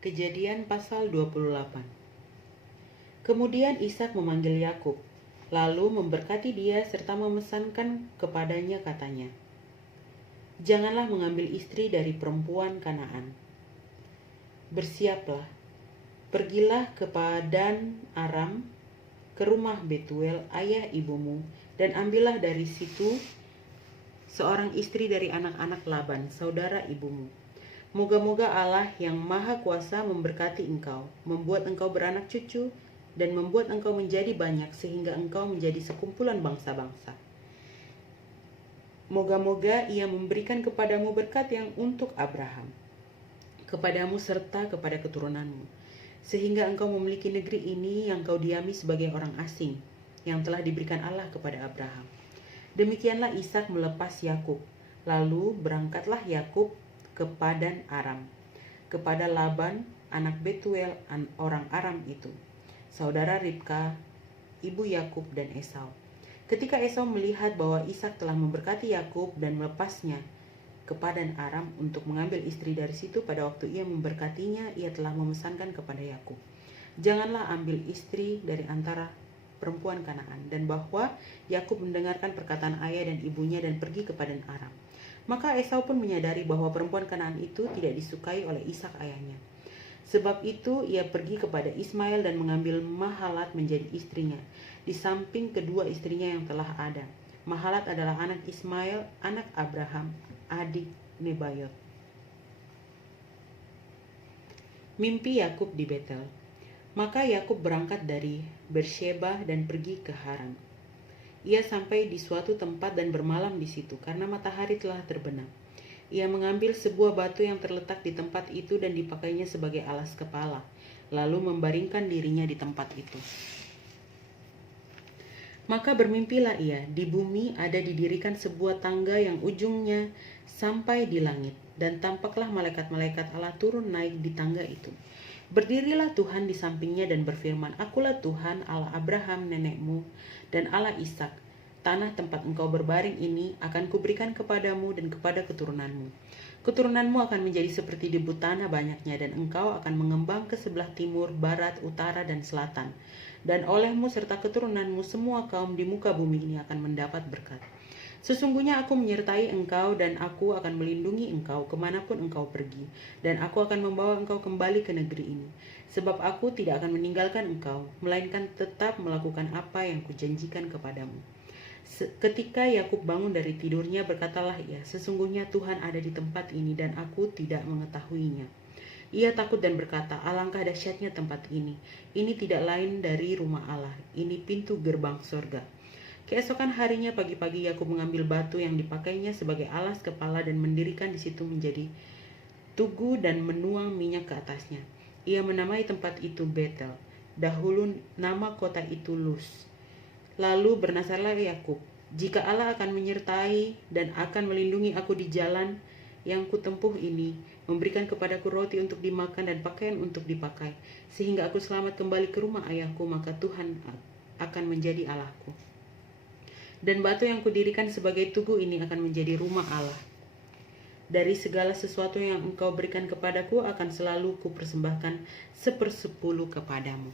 Kejadian pasal 28. Kemudian Ishak memanggil Yakub, lalu memberkati dia serta memesankan kepadanya katanya, "Janganlah mengambil istri dari perempuan Kanaan. Bersiaplah, pergilah ke Padan Aram, ke rumah Betuel ayah ibumu, dan ambillah dari situ seorang istri dari anak-anak Laban, saudara ibumu. Moga-moga Allah yang Maha Kuasa memberkati engkau, membuat engkau beranak cucu, dan membuat engkau menjadi banyak sehingga engkau menjadi sekumpulan bangsa-bangsa. Moga-moga Ia memberikan kepadamu berkat yang untuk Abraham, kepadamu serta kepada keturunanmu, sehingga engkau memiliki negeri ini yang kau diami sebagai orang asing, yang telah diberikan Allah kepada Abraham." Demikianlah Ishak melepas Yakub. Lalu berangkatlah Yakub ke Padan Aram, kepada Laban, anak Betuel, orang Aram itu, saudara Ribka, ibu Yakub dan Esau. Ketika Esau melihat bahwa Ishak telah memberkati Yakub dan melepasnya ke Padan Aram untuk mengambil istri dari situ, pada waktu ia memberkatinya, ia telah memesankan kepada Yakub, "Janganlah ambil istri dari antara perempuan Kanaan," dan bahwa Yakub mendengarkan perkataan ayah dan ibunya dan pergi ke Padan Aram. Maka Esau pun menyadari bahwa perempuan Kanaan itu tidak disukai oleh Ishak ayahnya. Sebab itu ia pergi kepada Ismail dan mengambil Mahalat menjadi istrinya, di samping kedua istrinya yang telah ada. Mahalat adalah anak Ismail, anak Abraham, adik Nebayot. Mimpi Yakub di Betel. Maka Yakub berangkat dari Bersheba dan pergi ke Haran. Ia sampai di suatu tempat dan bermalam di situ karena matahari telah terbenam. Ia mengambil sebuah batu yang terletak di tempat itu dan dipakainya sebagai alas kepala, lalu membaringkan dirinya di tempat itu. Maka bermimpilah ia, di bumi ada didirikan sebuah tangga yang ujungnya sampai di langit, dan tampaklah malaikat-malaikat Allah turun naik di tangga itu. Berdirilah Tuhan di sampingnya dan berfirman, "Akulah Tuhan Allah Abraham nenekmu dan Allah Ishak. Tanah tempat engkau berbaring ini akan kuberikan kepadamu dan kepada keturunanmu. Keturunanmu akan menjadi seperti debu tanah banyaknya, dan engkau akan mengembang ke sebelah timur, barat, utara, dan selatan. Dan olehmu serta keturunanmu semua kaum di muka bumi ini akan mendapat berkat. Sesungguhnya aku menyertai engkau dan aku akan melindungi engkau kemanapun engkau pergi. Dan aku akan membawa engkau kembali ke negeri ini. Sebab aku tidak akan meninggalkan engkau, melainkan tetap melakukan apa yang kujanjikan kepadamu." Ketika Yakub bangun dari tidurnya, berkatalah ia, "Sesungguhnya Tuhan ada di tempat ini dan aku tidak mengetahuinya." Ia takut dan berkata, "Alangkah dahsyatnya tempat ini. Ini tidak lain dari rumah Allah. Ini pintu gerbang sorga." Keesokan harinya pagi-pagi Yakub mengambil batu yang dipakainya sebagai alas kepala dan mendirikan di situ menjadi tugu dan menuang minyak ke atasnya. Ia menamai tempat itu Betel. Dahulu nama kota itu Luz. Lalu bernasarlah Yakub, "Jika Allah akan menyertai dan akan melindungi aku di jalan yang kutempuh ini, memberikan kepadaku roti untuk dimakan dan pakaian untuk dipakai, sehingga aku selamat kembali ke rumah ayahku, maka Tuhan akan menjadi Allahku. Dan batu yang kudirikan sebagai tugu ini akan menjadi rumah Allah. Dari segala sesuatu yang engkau berikan kepadaku akan selalu kupersembahkan 1/10 kepadamu."